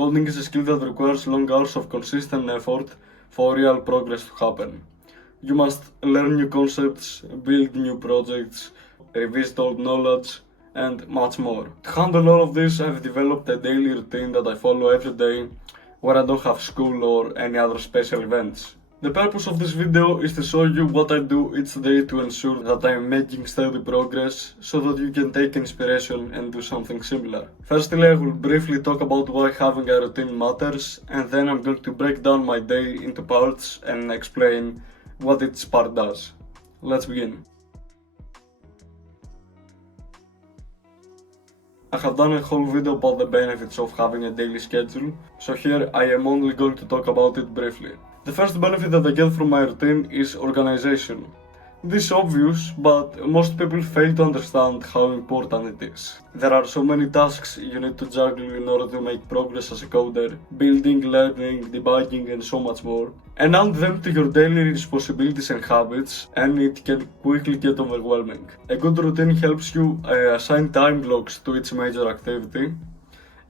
Coding is a skill that requires long hours of consistent effort for real progress to happen. You must learn new concepts, build new projects, revisit old knowledge, and much more. To handle all of this, I've developed a daily routine that I follow every day where I don't have school or any other special events. The purpose of this video is to show you what I do each day to ensure that I am making steady progress so that you can take inspiration and do something similar. Firstly, I will briefly talk about why having a routine matters, and then I'm going to break down my day into parts and explain what each part does. Let's begin. I have done a whole video about the benefits of having a daily schedule, so here I am only going to talk about it briefly. The first benefit that I get from my routine is organization. This is obvious, but most people fail to understand how important it is. There are so many tasks you need to juggle in order to make progress as a coder, building, learning, debugging, and so much more. And add them to your daily responsibilities and habits, and it can quickly get overwhelming. A good routine helps you assign time blocks to each major activity,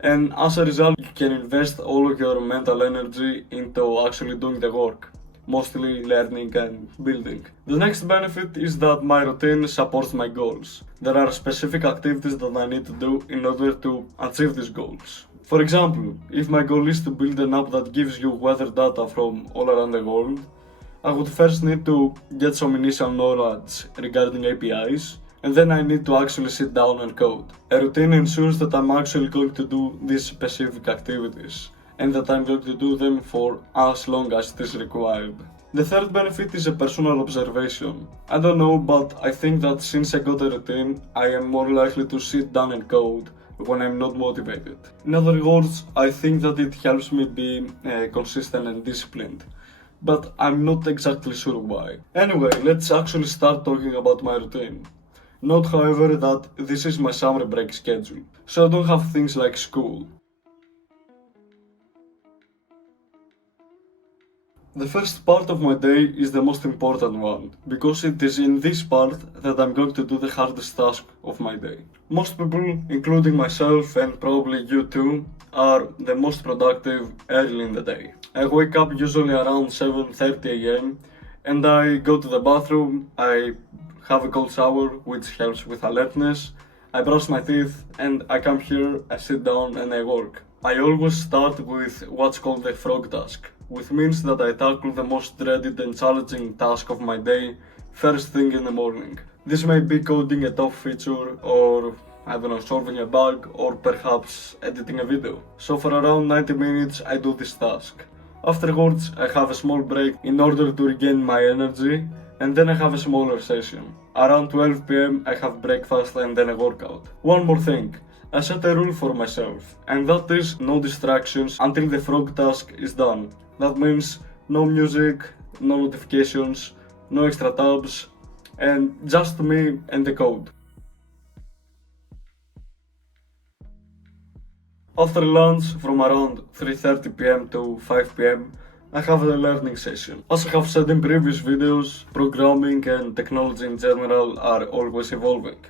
and as a result, you can invest all of your mental energy into actually doing the work, mostly learning and building. The next benefit is that my routine supports my goals. There are specific activities that I need to do in order to achieve these goals. For example, if my goal is to build an app that gives you weather data from all around the world, I would first need to get some initial knowledge regarding APIs, and then I need to actually sit down and code. A routine ensures that I'm actually going to do these specific activities, and that I'm going to do them for as long as it is required. The third benefit is a personal observation. I don't know, but I think that since I got a routine, I am more likely to sit down and code when I'm not motivated. In other words, I think that it helps me be consistent and disciplined, but I'm not exactly sure why. Anyway, let's actually start talking about my routine. Note, however, that this is my summer break schedule, so I don't have things like school. The first part of my day is the most important one, because it is in this part that I'm going to do the hardest task of my day. Most people, including myself and probably you too, are the most productive early in the day. I wake up usually around 7:30 am and I go to the bathroom, I have a cold shower, which helps with alertness, I brush my teeth, and I come here, I sit down and I work. I always start with what's called the frog task, which means that I tackle the most dreaded and challenging task of my day first thing in the morning. This may be coding a top feature, or I don't know, solving a bug, or perhaps editing a video. So for around 90 minutes I do this task. Afterwards I have a small break in order to regain my energy, and then I have a smaller session. Around 12 PM I have breakfast and then a workout. One more thing, I set a rule for myself, and that is no distractions until the frog task is done. That means no music, no notifications, no extra tabs, and just me and the code. After lunch, from around 3:30 PM to 5 PM, I have a learning session. As I have said in previous videos, programming and technology in general are always evolving.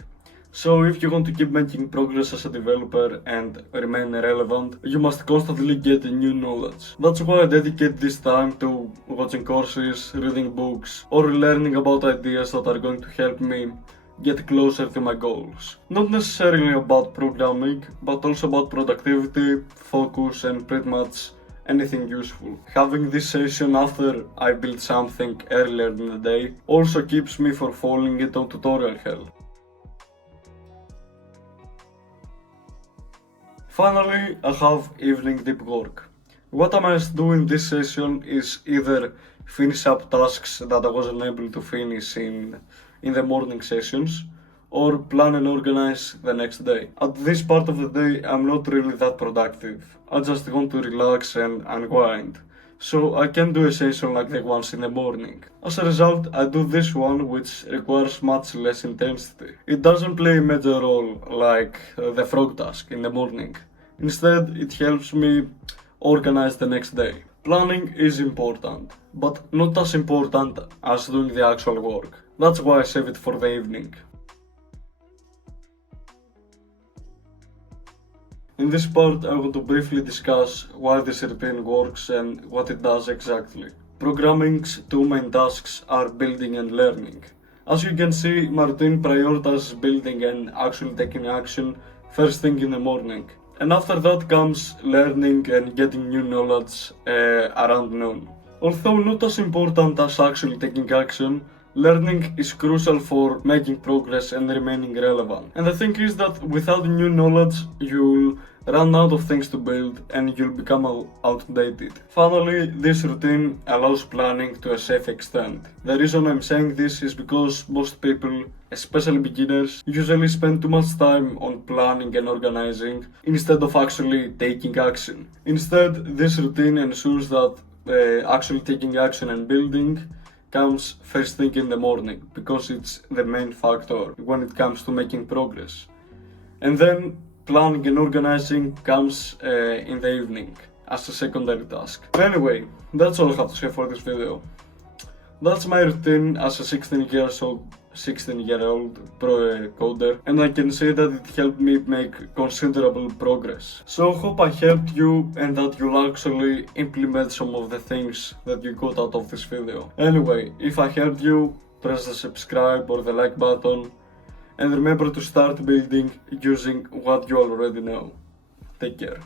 So if you want to keep making progress as a developer and remain relevant, you must constantly get new knowledge. That's why I dedicate this time to watching courses, reading books, or learning about ideas that are going to help me get closer to my goals. Not necessarily about programming, but also about productivity, focus, and pretty much anything useful. Having this session after I build something earlier in the day also keeps me from falling into tutorial hell. Finally, I have evening deep work. What I must do in this session is either finish up tasks that I wasn't able to finish in the morning sessions, or plan and organize the next day. At this part of the day, I'm not really that productive. I just want to relax and unwind, so I can do a session like the ones in the morning. As a result, I do this one, which requires much less intensity. It doesn't play a major role like the frog task in the morning. Instead, it helps me organize the next day. Planning is important, but not as important as doing the actual work. That's why I save it for the evening. In this part, I want to briefly discuss why this routine works and what it does exactly. Programming's two main tasks are building and learning. As you can see, my routine prioritizes building and actually taking action first thing in the morning. And after that comes learning and getting new knowledge around noon. Although not as important as actually taking action, learning is crucial for making progress and remaining relevant. And the thing is that without new knowledge, you'll run out of things to build and you'll become outdated. Finally, this routine allows planning to a safe extent. The reason I'm saying this is because most people, especially beginners, usually spend too much time on planning and organizing instead of actually taking action. Instead, this routine ensures that actually taking action and building comes first thing in the morning because it's the main factor when it comes to making progress. And then planning and organizing comes in the evening as a secondary task. Anyway, that's all I have to say for this video. That's my routine as a 16-year-old coder, and I can say that it helped me make considerable progress. So hope I helped you and that you'll actually implement some of the things that you got out of this video. Anyway, if I helped you, press the subscribe or the like button, and remember to start building using what you already know. Take care.